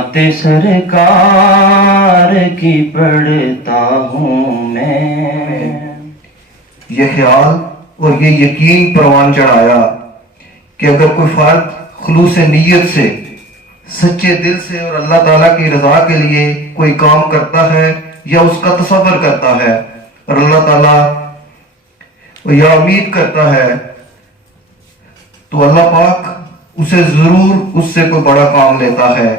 नात सरकार की पढ़ता हूँ मैं। یہ خیال اور یہ یقین پروان چڑھایا کہ اگر کوئی فرد خلوص نیت سے سچے دل سے اور اللہ تعالیٰ کی رضا کے لیے کوئی کام کرتا ہے یا اس کا تصور کرتا ہے اور اللہ تعالیٰ یا امید کرتا ہے تو اللہ پاک اسے ضرور اس سے کوئی بڑا کام لیتا ہے۔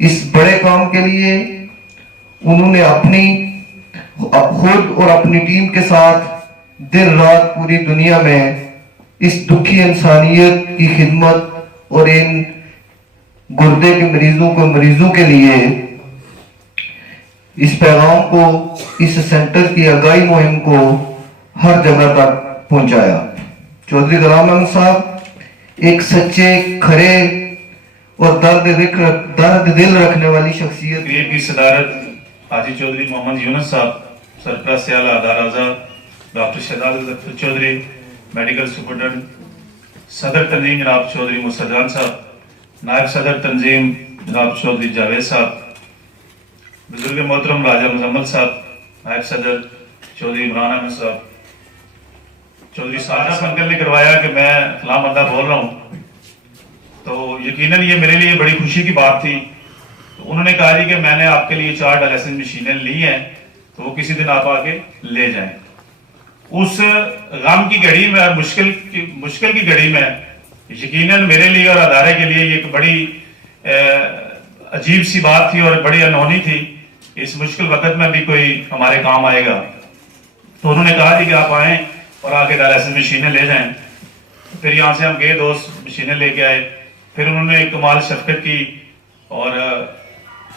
اس بڑے کام کے لیے انہوں نے اپنی خود اور اپنی ٹیم کے ساتھ دن رات پوری دنیا میں اس دکھی انسانیت کی خدمت اور ان گردے کے مریضوں کے لیے اس پیغام کو، اس سینٹر کی آگاہی مہم کو ہر جگہ تک پہنچایا۔ چودھری غلام احمد صاحب ایک سچے، کھرے اور درد دل رکھنے والی شخصیت۔ کی صدارت حاجی چودھری محمد یونس صاحب، سرپرست اعلیٰ ادارہ اعضاء ڈاکٹر شہزاد ظفر چودھری، میڈیکل سپرنٹنڈنٹ، صدر تنظیم جناب چودھری مستجان صاحب، نائب صدر تنظیم جناب چودھری جاوید صاحب، بزرگ محترم راجہ مزمل صاحب، نائب صدر چودھری عمران احمد صاحب، چودھری ساجد انکل نے کروایا کہ میں فلاں بندہ بول رہا ہوں، تو یقیناً یہ میرے لیے بڑی خوشی کی بات تھی۔ تو انہوں نے کہا جی کہ میں نے آپ کے لیے 4 ڈائلسس مشینیں لی ہیں، تو وہ کسی دن آپ آ کے لے جائیں۔ اس غم کی گھڑی میں اور مشکل کی گھڑی میں یقیناً میرے لیے اور ادارے کے لیے یہ ایک بڑی عجیب سی بات تھی اور بڑی انہونی تھی کہ اس مشکل وقت میں بھی کوئی ہمارے کام آئے گا۔ تو انہوں نے کہا جی کہ آپ آئیں اور آ کے ڈائلسس مشینیں لے جائیں۔ پھر یہاں سے ہم گئے، 2 مشینیں لے کے آئے۔ پھر انہوں نے کمال شفقت کی اور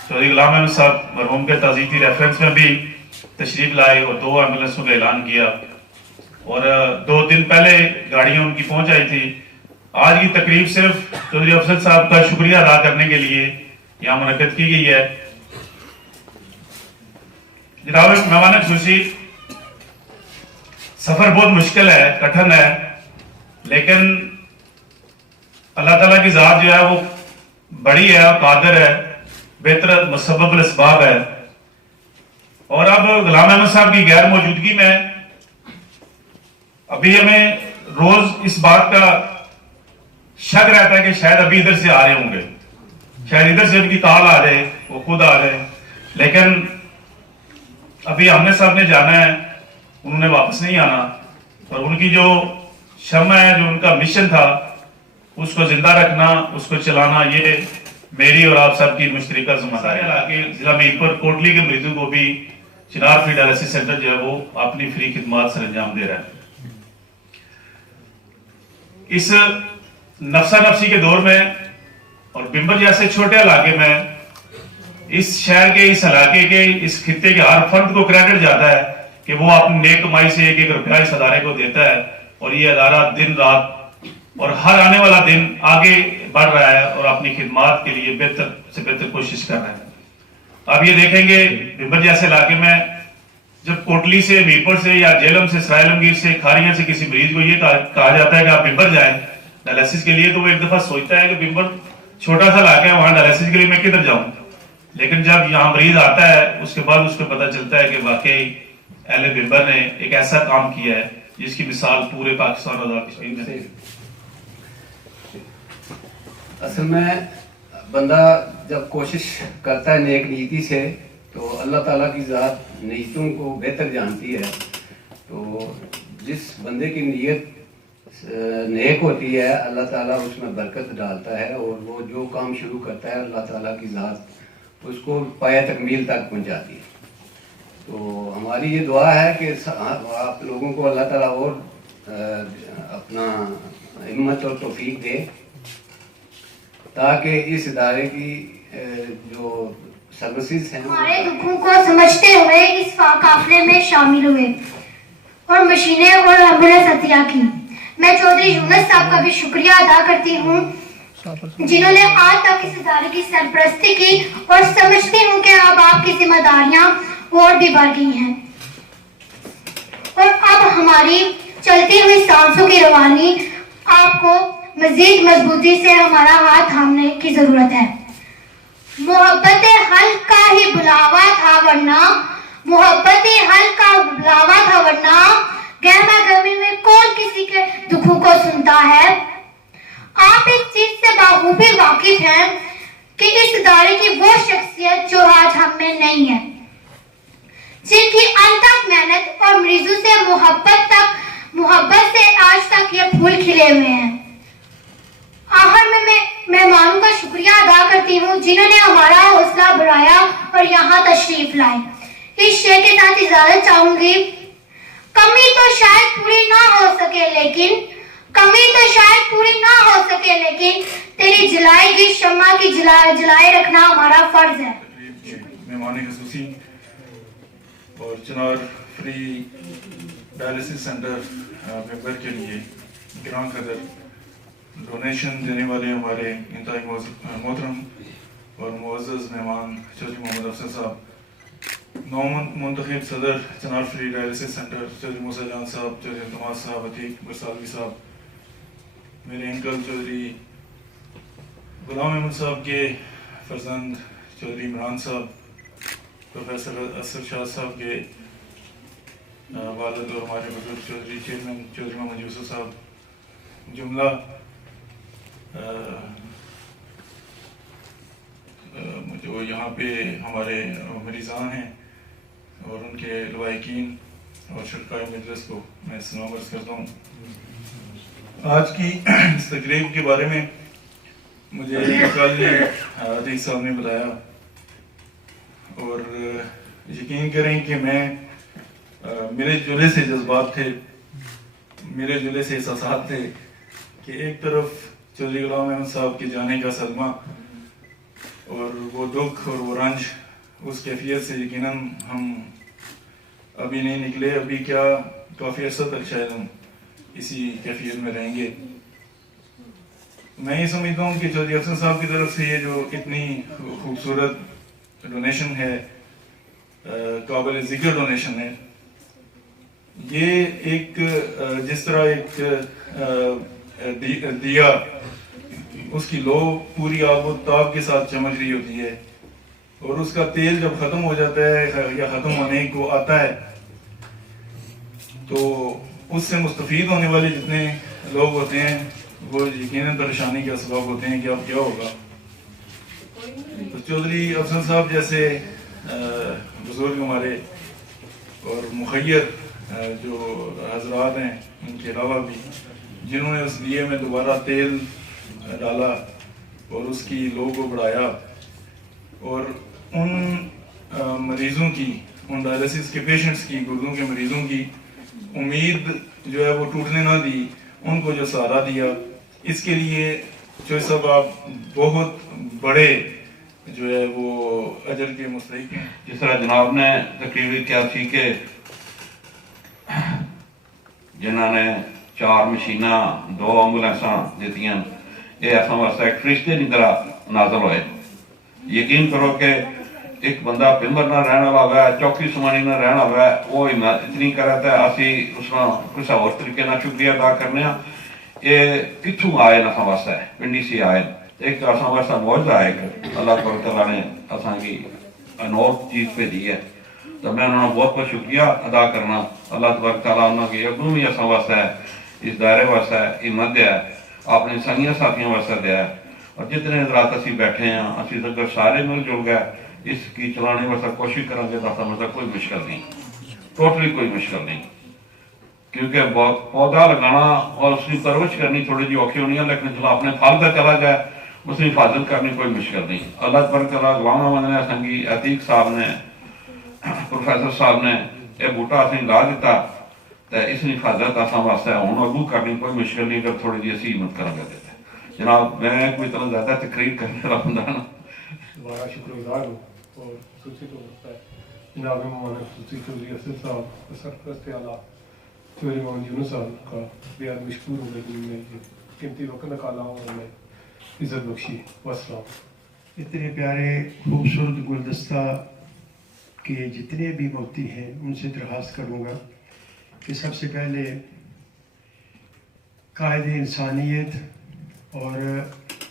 چودھری غلام احمد صاحب مرحوم کے تعزیتی ریفرنس میں بھی تشریف لائے اور 2 ایمبولینسوں کا اعلان کیا، اور 2 دن پہلے گاڑیاں ان کی پہنچ آئی تھی۔ آج کی تقریب صرف چودھری افضل صاحب کا شکریہ ادا کرنے کے لیے یہاں منعقد کی گئی ہے۔ جناب مہمان خصوصی، سفر بہت مشکل ہے، کٹھن ہے، لیکن اللہ تعالیٰ کی ذات جو ہے وہ بڑی ہے اور قادر ہے، بہتر مسبب الاسباب ہے۔ اور اب غلام احمد صاحب کی غیر موجودگی میں ابھی ہمیں روز اس بات کا شک رہتا ہے کہ شاید ابھی ادھر سے آ رہے ہوں گے، شاید ادھر سے ان کی کال آ رہے، وہ خود آ رہے، لیکن ابھی ہم نے صاحب نے جانا ہے، انہوں نے واپس نہیں آنا، اور ان کی جو شمع ہے، جو ان کا مشن تھا، اس کو زندہ رکھنا، اس کو چلانا، یہ میری اور آپ سب کی مشترکہ ذمہ داری ہے۔ علاقے ضلع میر پور کوٹلی کے مریضوں کو بھی چنار فری ڈائلسس سینٹر جو ہے وہ اپنی فری خدمات سر انجام دے رہا ہے۔ اس نفسا نفسی کے دور میں اور بمبر جیسے چھوٹے علاقے میں اس شہر کے، اس علاقے کے، اس خطے کے ہر فرد کو کریڈٹ جاتا ہے کہ وہ اپنی نیک کمائی سے 1-1 روپیہ اس ادارے کو دیتا ہے، اور یہ ادارہ دن رات اور ہر آنے والا دن آگے بڑھ رہا ہے اور اپنی خدمات کے لیے بہتر سے بہتر کوشش کر رہا ہے۔ اب یہ دیکھیں گے بمبر جیسے علاقے میں جب کوٹلی سے، میرپور سے یا جیلم سے، سرائے عالمگیر سے، کھاریاں سے کسی مریض کو یہ کہا جاتا ہے کہ آپ بمبر جائیں ڈائلسس کے لیے، تو وہ ایک دفعہ سوچتا ہے کہ بمبر چھوٹا سا علاقہ ہے، وہاں ڈائلسس کے لیے میں کدھر جاؤں؟ لیکن جب یہاں مریض آتا ہے اس کے بعد اس کو پتہ چلتا ہے کہ واقعی اہل بمبر نے ایک ایسا کام کیا ہے جس کی مثال پورے پاکستان اور کشمیر میں۔ اصل میں بندہ جب کوشش کرتا ہے نیک نیتی سے تو اللہ تعالیٰ کی ذات نیتوں کو بہتر جانتی ہے۔ تو جس بندے کی نیت نیک ہوتی ہے اللہ تعالیٰ اس میں برکت ڈالتا ہے، اور وہ جو کام شروع کرتا ہے اللہ تعالیٰ کی ذات اس کو پایہ تکمیل تک پہنچاتی ہے۔ تو ہماری یہ دعا ہے کہ آپ لوگوں کو اللہ تعالیٰ اور اپنا ہمت اور توفیق دے تاکہ اس ادارے کی جو سروسز ہیں ہمارے دکھوں کو سمجھتے ہوئے اس قافلے میں شامل ہوئے اور مشینیں اور ایمبولینس عطیہ کی۔ میں چودھری یونس صاحب کا بھی شکریہ ادا کرتی ہوں جنہوں نے آج تک اس ادارے کی سرپرستی کی، اور سمجھتی ہوں کہ اب آپ کی ذمہ داریاں اور بھی بڑھ گئی ہیں، اور اب ہماری چلتی ہوئی سانسوں کی روانی آپ کو مزید مضبوطی سے ہمارا ہاتھ تھامنے کی ضرورت ہے۔ मोहब्बत हल का ही बुलावा था वरना, मोहब्बत हल का बुलावा था वरना, गहमा गहमी में कौन किसी के दुखों को सुनता है। आप इस चीज से बाखूबी वाकिफ हैं कि इस इदारे की वो शख्सियत जो आज हम में नहीं है, जिनकी अनथक मेहनत और मरीजों से मोहब्बत से आज तक ये फूल खिले हुए हैं। आखिर में मैं मेहमानों का शुक्रिया अदा करती हूँ जिन्होंने हमारा हौसला बढ़ाया और यहाँ तशरीफ लाए। इस शेर के साथ इजाजत चाहूंगी। कमी तो शायद पूरी ना हो सके लेकिन, कमी तो शायद पूरी ना हो सके लेकिन तेरी जलाएगी शम्मा की जलाए रखना हमारा फर्ज है। मेहमान खसूसी और चिनार फ्री डायलिसिस सेंटर मेंबर के लिए गिरां कदर डोनेशन देने वाले हमारे इंतहाई मोहतरम और मुअज़्ज़ज़ मेहमान चौधरी मोहम्मद अफसर साहब, मुंतखब सदर चिनार फ्री डायलिसिस सेंटर चौधरी मूसा जान साहब, चौधरी इल्तमास साहब, अतीक बरसालवी साहब, मेरे अंकल चौधरी गुलाम अहमद साहब के फर्जंद चौधरी इमरान साहब, प्रोफेसर असर शाह साहब के वालिद और हमारे बुजुर्ग चौधरी चेयरमैन चौधरी मोहम्मद यूसुफ साहब, जुमला जो यहाँ पे हमारे मरीज़ान हैं और उनके लवाहिकीन और शुरकाए मजलिस को मैं सलाम अर्ज़ करता हूँ। आज की इस तकरीब के बारे में मुझे कल अतीक साहब ने बताया और यकीन करें कि मैं मेरे जुले से जज्बात थे, मेरे जुले से एहसास थे कि एक तरफ चौधरी गुलाम अहमद साहब के जाने का सदमा और वो दुख और वो रंज, उस कैफियत से यकीनन हम अभी नहीं निकले, अभी क्या काफ़ी अर्सा तक शायद हम इसी कैफियत में रहेंगे। मैं ये समझता हूँ कि चौधरी अफसर साहब की तरफ से ये जो इतनी खूबसूरत डोनेशन है, काबिल ज़िक्र डोनेशन है, ये एक जिस तरह एक दिया उसकी लो पूरी आग और ताप के साथ चमक रही होती है और उसका तेल जब ख़त्म हो जाता है या ख़त्म होने को आता है तो उससे मुस्तफ़ीद होने वाले जितने लोग होते हैं वो यकीनन परेशानी का सबब होते हैं कि अब क्या होगा। तो चौधरी अफसर साहब जैसे बुजुर्ग हमारे और मुखय्यर जो हजरात हैं, उनके अलावा भी जिन्होंने उस दिए में दोबारा तेल डाला और उसकी लो को बढ़ाया और उन मरीज़ों की, उन डायलिसिस के पेशेंट्स की, गुर्दों के मरीज़ों की उम्मीद जो है वो टूटने ना दी, उनको जो सहारा दिया, इसके लिए चौधरी साहब आप बहुत बड़े जो है वो अजर के मुस्तहिक हैं। जिस तरह जनाब ने तकरीर किया थी कि जिन्होंने 4 मशीना 2 एंबुलेंसा दित्तियां, ये ऐसा वास्ता एक फरिश्ते की तरह नाजल होए। यकीन करो कि एक बंदा पिंबर ना रहने वाला है, चौकी समानी ना रहने वाला है, वो इतनी करता है, असी उसका किसी और तरीके ना शुक्रिया अदा करने। ये कितों आए ना वास्ता है, पिंडी से आए, एक असा वास्ता मौजूदा है कि अल्लाह तआला ने असा की अनोख चीज़ भेजी है। तो मैं उन्होंने बहुत बहुत शुक्रिया अदा करना। अल्लाह तआला उन्होंने अगू भी असा वास्ता है, इस दायरे वास्ता है, हिम्मत दिया है, अपने संगिया साथियों वास्ते दिया है। और जितने रात असी बैठे हैं, असी अगर सारे मिलजुल गए इसकी चलाने वास्ते कोशिश करेंगे तो समझता कोई मुश्किल नहीं, टोटली कोई मुश्किल नहीं, क्योंकि पौधा लगाना और उसकी परवरिश करनी थोड़ी जी औखी होनी है, लेकिन जो अपने फल का चला जाए उसकी हिफाजत करनी कोई मुश्किल नहीं। अल्लाह तआला गुलाम अहमद ने संगी, अतीक साहब ने, प्रोफेसर साहब ने यह बूटा असें ला दिता, तो इस हिफाजत असा वास्ते हूँ अगू करनी कोई मुश्किल नहीं अगर थोड़ी जी असी हिम्मत करेंगे। जनाब मैं कोई तरह ज़्यादा तकरीर करने वाला बंदा ना, बड़ा शुक्रगुजार हूँ और खसूसी तौर पर जनाब मौलाना खसूसी चौधरी असद साहब, सरपरस्त आला चौधरी मोहम्मद यूनुस साहब का बेहद मशकूर हूँ कि मैं ये कीमती वक्त निकाला और उन्हें इज़्ज़त बख्शी। वस्सलाम। इतने प्यारे खूबसूरत गुलदस्ता के जितने भी मुफ्ती हैं उनसे दरख्वास्त करूँगा कि सबसे पहले कायदे इंसानियत और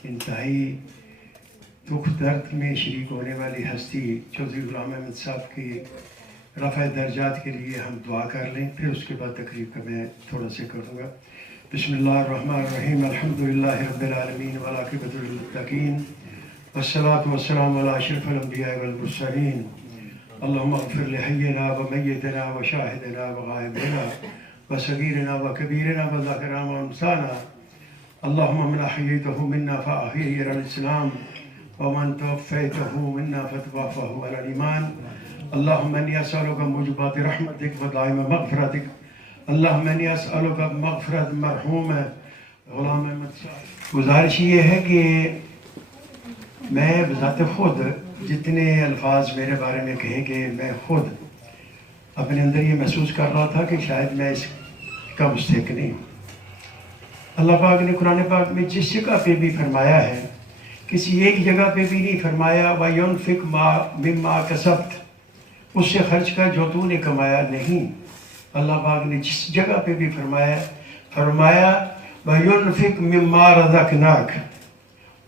इंतहाई दुख दर्द में शरीक होने वाली हस्ती चौधरी गुलाम अहमद साहब की रफ़ा दर्जात के लिए हम दुआ कर लें, फिर उसके बाद तकरीब का मैं थोड़ा सा करूँगा। बिस्मिल्लाहिर्रहमानिर्रहीम, अल्हम्दुलिल्लाहि रब्बिल आलमीन वल आक़िबतुल लित्तक़ीन वस्सलातु वस्सलामु अला अशरफिल अंबिया वल मुरसलीन। अल्लाहुम्मा अग़फ़िर लिहय्यिना व मय्यितिना व शाहिदिना व गायबिना व सगीरिना व कबीरिना व ज़ाकिरिना व उनसाना। अल्लाहुम्मा मन अहयैतहु मिन्ना फ़अहयिही अलल इस्लाम व मन तवफ़्फ़ैतहु मिन्ना फ़तवफ़्फ़हु अलल ईमान। अल्लाहुम्मा इन्नी अस्अलुका मुजिबाति रहमतिक व दाइम मग़फ़िरतिक। अल्लाहुम्मा इन्नी अस्अलुका मग़फ़िरत मरहूम गुलाम अहमद साहब। गुजारिश ये है कि मैं बज़ात खुद जितने अल्फाज मेरे बारे में कहे गए, मैं खुद अपने अंदर ये महसूस कर रहा था कि शायद मैं इसका मुस्तहिक़ नहीं हूँ। अल्लाह पाक ने कुरान पाक में जिस जगह पे भी फरमाया है, किसी एक जगह पे भी नहीं फरमाया व युनफ़िक़ मिम्मा कसब्त, उससे खर्च कर जो तूने कमाया, नहीं। अल्लाह पाक ने जिस जगह पे भी फरमाया व युनफ़िक़ मिम्मा रज़क़नाक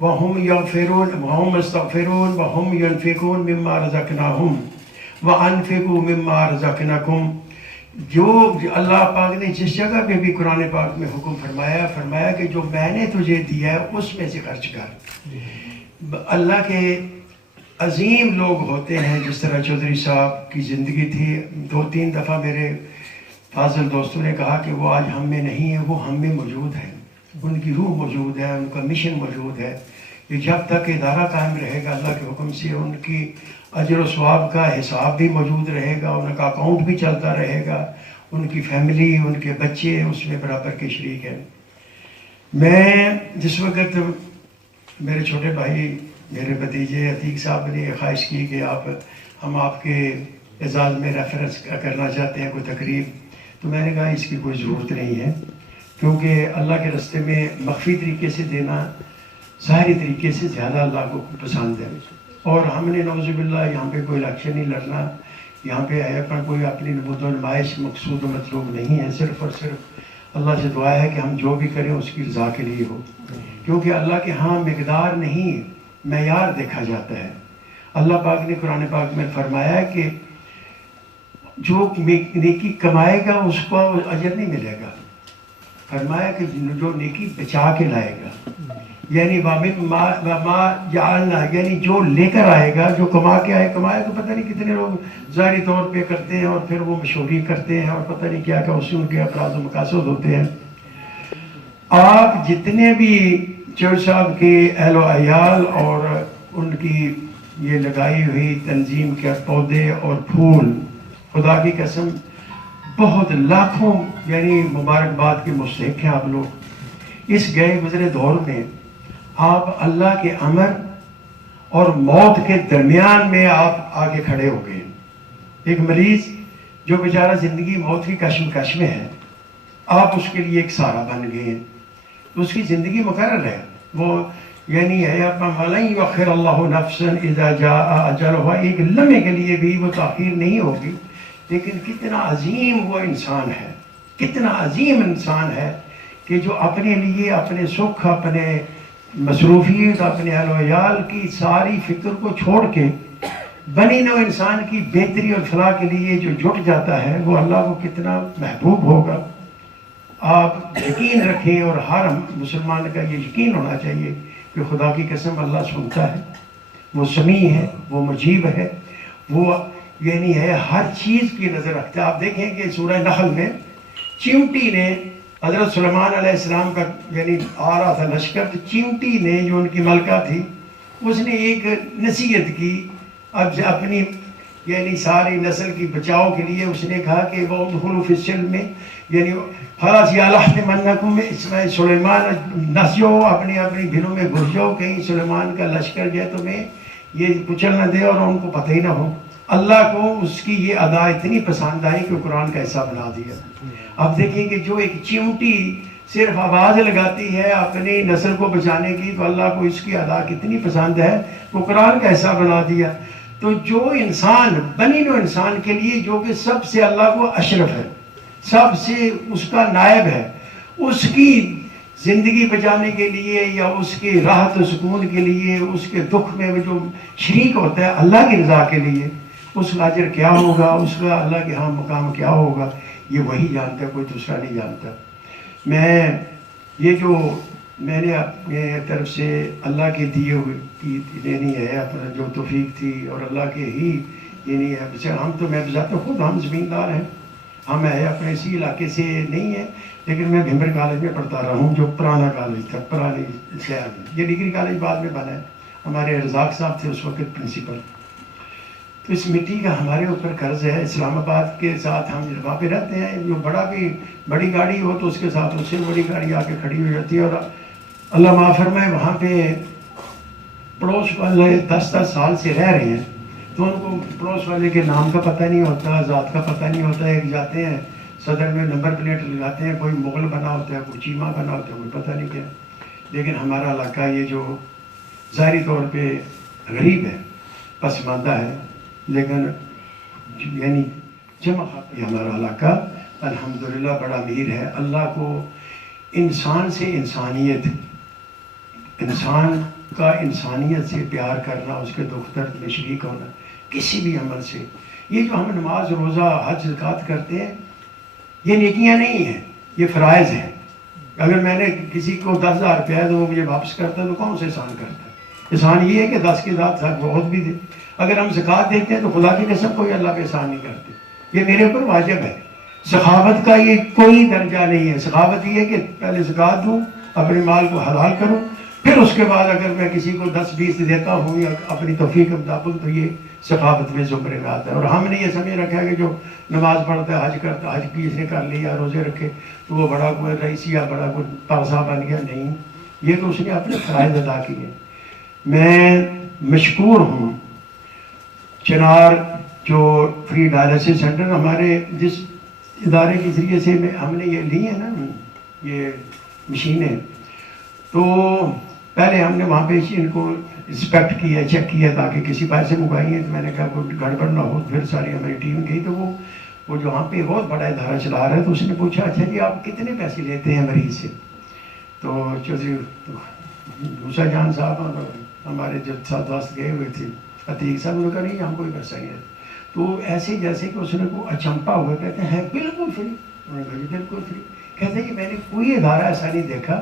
व हुम यग़फ़िरून व हुम यस्तग़फ़िरून व हुम युनफ़िक़ून मिम्मा रज़क़नाहुम व अनफ़िक़ू मिम्मा रज़क़नाकुम। जो अल्लाह पाक ने जिस जगह पे भी कुरान पाक में हुक्म फरमाया कि जो मैंने तुझे दिया है उसमें से खर्च कर। अल्लाह के अजीम लोग होते हैं, जिस तरह चौधरी साहब की ज़िंदगी थी। 2-3 दफ़ा मेरे फाज़िल दोस्तों ने कहा कि वो आज हम में नहीं है, वो हम में मौजूद है, उनकी रूह मौजूद है, उनका मिशन मौजूद है। कि जब तक इदारा कायम रहेगा अल्लाह के हुक्म से, उनकी अजर व सवाब का हिसाब भी मौजूद रहेगा, उनका अकाउंट भी चलता रहेगा, उनकी फैमिली, उनके बच्चे उसमें बराबर के शरीक हैं। मैं जिस वक्त मेरे छोटे भाई, मेरे भतीजे अतीक साहब ने ख्वाहिश की कि हम आपके एजाज़ में रेफरेंस करना चाहते हैं कोई तकरीब, तो मैंने कहा इसकी कोई ज़रूरत नहीं है, क्योंकि अल्लाह के रास्ते में मख्फी तरीके से देना ज़ाहिरी तरीके से ज़्यादा अल्लाह को पसंद है। और हमने नौज़ुबिल्लाह यहाँ पे कोई इलेक्शन नहीं लड़ना, यहाँ पे आया पर कोई अपनी नमूद व नुमाइश मकसूद व मतलूब नहीं है। सिर्फ़ और सिर्फ अल्लाह से दुआ है कि हम जो भी करें उसकी रज़ा के लिए हो, क्योंकि अल्लाह के यहाँ मिक़दार नहीं मेयार देखा जाता है। अल्लाह पाक ने कुरान पाक में फरमाया कि जो नेकी कमाएगा उसको अजर नहीं मिलेगा, फरमाया कि जो नेकी बचा के लाएगा, यानी यानी जो लेकर आएगा, जो कमा के कमाए तो पता नहीं कितने लोग ज़ाहिरी तौर पे करते हैं और फिर वो मशहूरी करते हैं और पता नहीं क्या क्या उससे उनके अफराज़ मकासद होते हैं। आप जितने भी चौधरी साहब के अहल व अयाल और उनकी ये लगाई हुई तंजीम के पौधे और फूल, खुदा की कसम बहुत लाखों यानी मुबारकबाद के मुस्तहिक़ हैं आप लोग। इस गए गुजरे दौर में आप अल्लाह के अमर और मौत के दरमियान में आप आगे खड़े हो गए। एक मरीज जो बेचारा ज़िंदगी मौत की कश्मकश में है, आप उसके लिए एक सहारा बन गए हैं। तो उसकी ज़िंदगी मुकर्रर है, वो यानी है अल्लाह नफ्सन इज़ा जाअ अजलुहा, एक लम्हे के लिए भी वो ताख़ीर नहीं होगी। लेकिन कितना अजीम वो इंसान है, कितना अजीम इंसान है कि जो अपने लिए, अपने सुख, अपने मसरूफियत, अपने अहल-व-अयाल की सारी फिक्र को छोड़ के बनी नौ इंसान की बेहतरी और फलाह के लिए जो जुट जाता है, वो अल्लाह को कितना महबूब होगा। आप यकीन रखें, और हर मुसलमान का ये यकीन होना चाहिए कि खुदा की कसम अल्लाह सुनता है, वो समी है, वो मुजीब है, वो यानी है हर चीज़ की नज़र रखता है। आप देखें कि सूरह नहल में चिमटी ने हज़रत सुलेमान अलैहिस्सलाम का यानी आ रहा था लश्कर, तो चिमटी ने जो उनकी मलका थी उसने एक नसीहत की, अब अपनी यानी सारी नस्ल की बचाव के लिए उसने कहा कि वो फिसल में यानी फलासियालमन्नकुम इसमें सुलेमान नस्यो, अपनी अपनी भिलों में घुस जाओ, कहीं सुलेमान का लश्कर गए तुम्हें ये कुचल न दे और उनको पता ही ना हो। अल्लाह को उसकी ये अदा इतनी पसंद आई कि कुरान का ऐसा बना दिया। अब देखिए कि जो एक चिमटी सिर्फ आवाज़ लगाती है अपनी नस्ल को बचाने की, तो अल्लाह को इसकी अदा कितनी पसंद है, वो कुरान का ऐसा बना दिया। तो जो इंसान बनी नो इंसान के लिए जो कि सबसे अल्लाह को अशरफ है, सबसे उसका नायब है, उसकी زندگی بچانے کے لیے یا اس کی راحت و سکون کے لیے، اس کے دکھ میں جو شریک ہوتا ہے اللہ کی رضا کے لیے، اس کا اجر کیا ہوگا، اس کا اللہ کے ہاں مقام کیا ہوگا، یہ وہی جانتا ہے، کوئی دوسرا نہیں جانتا۔ میں نے اپنے طرف سے اللہ کے دیے ہوئے کی لینی ہے، اپنا جو توفیق تھی اور اللہ کے ہی لینی ہے۔ میں بذات خود ہم زمیندار ہیں، ہم ہے اپنے اسی علاقے سے نہیں ہے، لیکن میں بھمبر کالج میں پڑھتا رہا ہوں، جو پرانا کالج تھا، پرانے شہر میں۔ یہ ڈگری کالج بعد میں بنا ہے، ہمارے رزاق صاحب تھے اس وقت پرنسپل۔ تو اس مٹی کا ہمارے اوپر قرض ہے، اسلام آباد کے ساتھ ہم وہاں پہ رہتے ہیں، جو بڑی گاڑی ہو تو اس کے ساتھ اس سے بڑی گاڑی آ کے کھڑی ہو جاتی ہے، اور اللہ معاف فرمائے وہاں پہ پڑوس والے 10 سال سے رہ رہے ہیں، تو ان کو پڑوس والے کے نام کا پتہ نہیں ہوتا، ذات کا پتہ نہیں ہوتا، ایک جاتے ہیں صدر میں نمبر پلیٹ لگاتے ہیں، کوئی مغل بنا ہوتا ہے، کوئی چیمہ بنا ہوتا ہے، کوئی پتہ نہیں کیا۔ لیکن ہمارا علاقہ یہ جو ظاہری طور پہ غریب ہے، پسماندہ ہے، لیکن یعنی جمع خاطر ہمارا علاقہ الحمدللہ بڑا امیر ہے۔ اللہ کو انسان سے انسانیت، انسان کا انسانیت سے پیار کرنا، اس کے دکھ درد میں شریک ہونا کسی بھی عمل سے، یہ جو ہم نماز روزہ حج زکوٰۃ کرتے ہیں یہ نیکیاں نہیں ہیں، یہ فرائض ہیں۔ اگر میں نے کسی کو 10,000 روپیہ ہے تو وہ مجھے واپس کرتا ہے تو کون سے احسان کرتا ہے؟ احسان یہ ہے کہ 10 کے ساتھ بہت بھی دے۔ اگر ہم زکوٰۃ دیتے ہیں تو خدا کی قسم کوئی اللہ پہ احسان نہیں کرتے، یہ میرے اوپر واجب ہے۔ سخاوت کا یہ کوئی درجہ نہیں ہے، سخاوت یہ ہے کہ پہلے زکوٰۃ دوں، اپنے مال کو حلال کروں، پھر اس کے بعد اگر میں کسی کو 10-20 دیتا ہوں یا اپنی توفیق کے مطابق، تو یہ سخاوت میں زمرے میں آتا ہے۔ اور ہم نے یہ سمجھ رکھا ہے کہ جو نماز پڑھتا ہے، حج کرتا ہے، حج کی اس نے کر لیا، روزے رکھے تو وہ بڑا کوئی رئیس یا بڑا کوئی پارسا بن گیا، نہیں، یہ تو اس نے اپنے فرائض ادا کیے۔ میں مشکور ہوں چنار جو فری ڈائلسس سینٹر ہمارے جس ادارے کے ذریعے سے ہم نے یہ لی ہے نا یہ مشینیں، تو پہلے ہم نے وہاں پہ ان کو انسپیکٹ کیا، چیک کیا، تاکہ کسی پاس سے منگوائی ہیں، تو میں نے کہا کوئی گڑبڑ نہ ہو۔ پھر ساری ہماری ٹیم گئی تو وہ جو وہاں پہ بہت بڑا ادارہ چلا رہا ہے، تو اس نے پوچھا اچھا جی آپ کتنے پیسے لیتے ہیں مریض سے؟ تو چودھری موسیٰ جان صاحب اور ہمارے جو ساتھ دوست گئے ہوئے تھے عتیق صاحب، انہوں نے کہا نہیں ہم کوئی پیسہ نہیں ہے۔ تو ایسے جیسے کہ اس نے کو اچمپا ہوئے، کہتے ہیں بالکل فری، انہوں نے کہا جی بالکل فری۔ کہتے ہیں کہ میں نے کوئی ادارہ ایسا نہیں دیکھا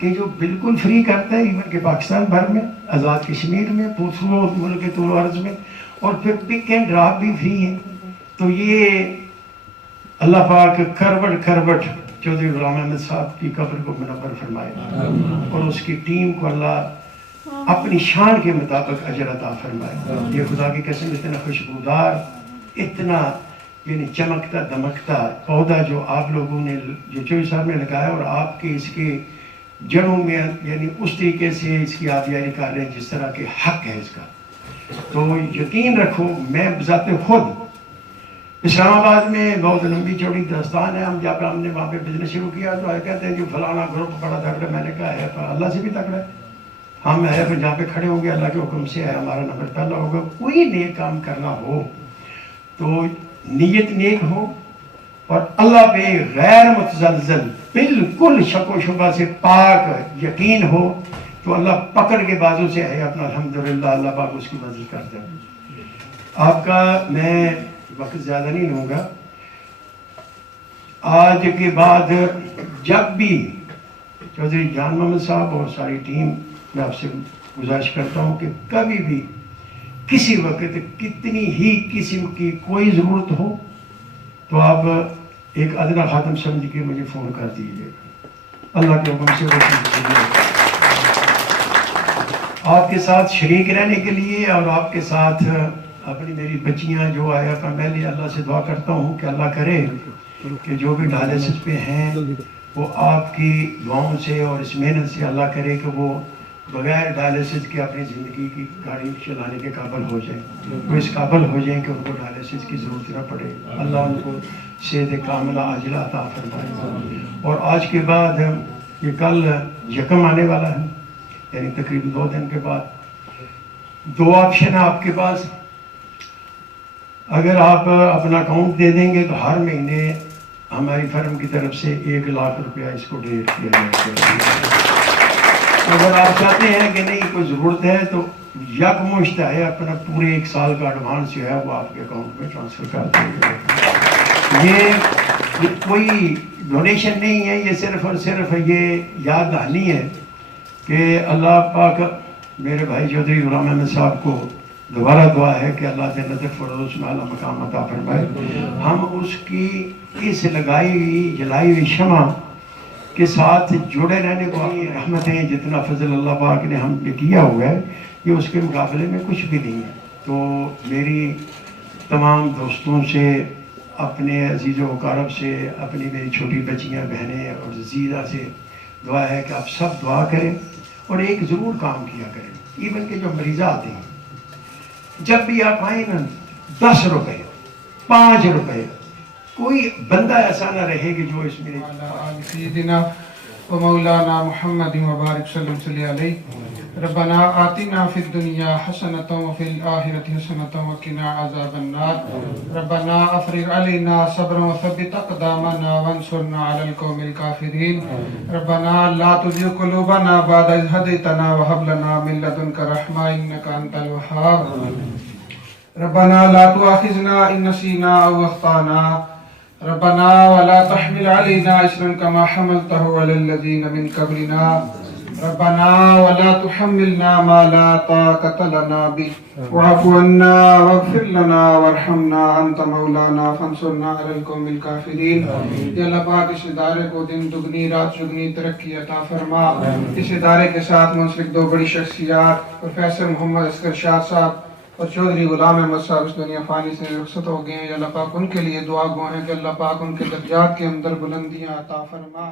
کہ جو بالکل فری کرتا ہے، ایون کہ پاکستان بھر میں، آزاد کشمیر میں، پورے ملک کے طول و عرض میں، اور پھر پک اینڈ ڈراپ بھی فری ہے۔ تو یہ اللہ پاک کروٹ کروٹ چودھری غلام احمد صاحب کی قبر کو منور فرمائے، اور اس کی ٹیم کو اللہ اپنی شان کے مطابق اجر عطا فرمائے۔ یہ خدا کی قسم اتنا خوشبودار، اتنا یعنی چمکتا دمکتا پودا جو آپ لوگوں نے، جو چودھری صاحب نے لگایا، اور آپ کے اس کے جڑوں میں یعنی اس طریقے سے اس کی آبیاری کر رہے ہیں جس طرح کے حق ہے اس کا، تو یقین رکھو میں بذات خود اسلام آباد میں بہت لمبی چوڑی داستان ہے۔ ہم نے وہاں پہ بزنس شروع کیا تو کہتے ہیں جو فلانا گروپ بڑا تگڑا، میں نے کہا ہے پر اللہ سے بھی تگڑا ہے، ہم ہے پھر جہاں پہ کھڑے ہوں گے اللہ کے حکم سے ہے، ہمارا نمبر پہلا ہوگا۔ کوئی نیک کام کرنا ہو تو نیت نیک ہو، اور اللہ پہ غیر متزلزل بالکل شک و شبہ سے پاک یقین ہو، تو اللہ پکڑ کے بازو سے ہے اپنا، الحمدللہ اللہ پاک اس کی مدد کرتا ہے۔ آپ کا میں وقت زیادہ نہیں لوں گا، آج کے بعد جب بھی چودھری جان محمد صاحب اور ساری ٹیم، میں آپ سے گزارش کرتا ہوں کہ کبھی بھی کسی وقت کتنی ہی قسم کی کوئی ضرورت ہو تو آپ ایک ادنا خاتم سمجھ کے مجھے فون کر دیجیے گا، اللہ کے حکم سے آپ کے ساتھ شریک رہنے کے لیے، اور آپ کے ساتھ اپنی میری بچیاں جو آیا تھا، میں نے اللہ سے دعا کرتا ہوں کہ اللہ کرے کہ جو بھی ڈائلسس پہ ہیں وہ آپ کی دعاؤں سے اور اس محنت سے اللہ کرے کہ وہ بغیر ڈائلسس کے اپنی زندگی کی گاڑی چلانے کے قابل ہو جائیں، وہ اس قابل ہو جائیں کہ ان کو ڈائلسس کی ضرورت نہ پڑے، اللہ ان کو صحت کاملہ عاجلہ عطا فرمائے۔ اور آج کے بعد یہ کل یکم آنے والا ہے، یعنی تقریباً 2 دن کے بعد 2 آپشن آپ کے پاس، اگر آپ اپنا اکاؤنٹ دے دیں گے تو ہر مہینے हमारी फर्म की तरफ से 1 लाख रुपया इसको डोनेट किया जाएगा। अगर आप चाहते हैं कि नहीं कोई ज़रूरत है तो यकमुश्त है अपना पूरे 1 साल का एडवांस जो है वो आपके अकाउंट में ट्रांसफ़र कर दिया। ये कोई डोनेशन नहीं है, ये सिर्फ और सिर्फ ये याद दहानी है कि अल्लाह पाक मेरे भाई चौधरी गुलाम अहमद साहब को दोबारा दुआ है कि अल्लाह जन्नत फ़िरदौस में आला मकाम अता फरमाए। हम उसकी इस लगाई हुई जलाई हुई शमा के साथ जुड़े रहने को रहमतें जितना फजल अल्लाह पाक ने हम पे किया हुआ है ये उसके मुकाबले में कुछ भी नहीं है। तो मेरी तमाम दोस्तों से, अपने अजीज़ व अकारब से, अपनी मेरी छोटी बच्चियाँ बहनें और जीज़ा से दुआ है कि आप सब दुआ करें और एक ज़रूर काम किया करें। इवन के जो मरीज़ा आते हैं जब भी आप आए ना 10 रुपये 5 रुपये, कोई बंदा ऐसा ना रहे कि जो इसमें सय्यिदिना व मौलाना मुहम्मद व बारिक सल्लल्लाहु अलैहि रब्बना आतिना फिद दुनिया हसनतन व फिल आखिरति हसनतन व किना अज़ाबन नार रब्बना अफ़रिग़ अलैना सब्रन व सब्बित अक़दामना वंसुरना अलल क़ौमिल काफ़िरीन रब्बना ला तुज़िग़ क़ुलूबना बअद इज़ हदैतना व हब लना मिन लदुनका रहमा इन्नका अंतल वह्हाब रब्बना ला तुआख़िज़ना इन नसीना अव अख़्ताना रब्बना वला तहमिल अलैना इसरन कमा हमलतहु अलल लज़ीना मिन क़ब्लिना रब्बना वला तुहम्मिलना मा ला ताक़त लना बिहि वअफ़ु अन्ना वग़फ़िर लना वरहमना अंत मौलाना फंसुरना अलल क़ौमिल काफ़िरीन। या अल्लाह पाक इस इदारे को दिन दुगनी रात चुगनी तरक्की अता फरमा। इस इदारे के साथ मुंसलिक 2 बड़ी शख्सियात प्रोफेसर मोहम्मद असगर शाह साहब और चौधरी गुलाम अहमद साहब इस दुनिया फानी से रुखसत हो गए हैं। अल्लाह पाक उनके लिए दुआ गो हैं कि अल्लाह पाक उनके दर्जात के अंदर बुलंदियां अता फरमा।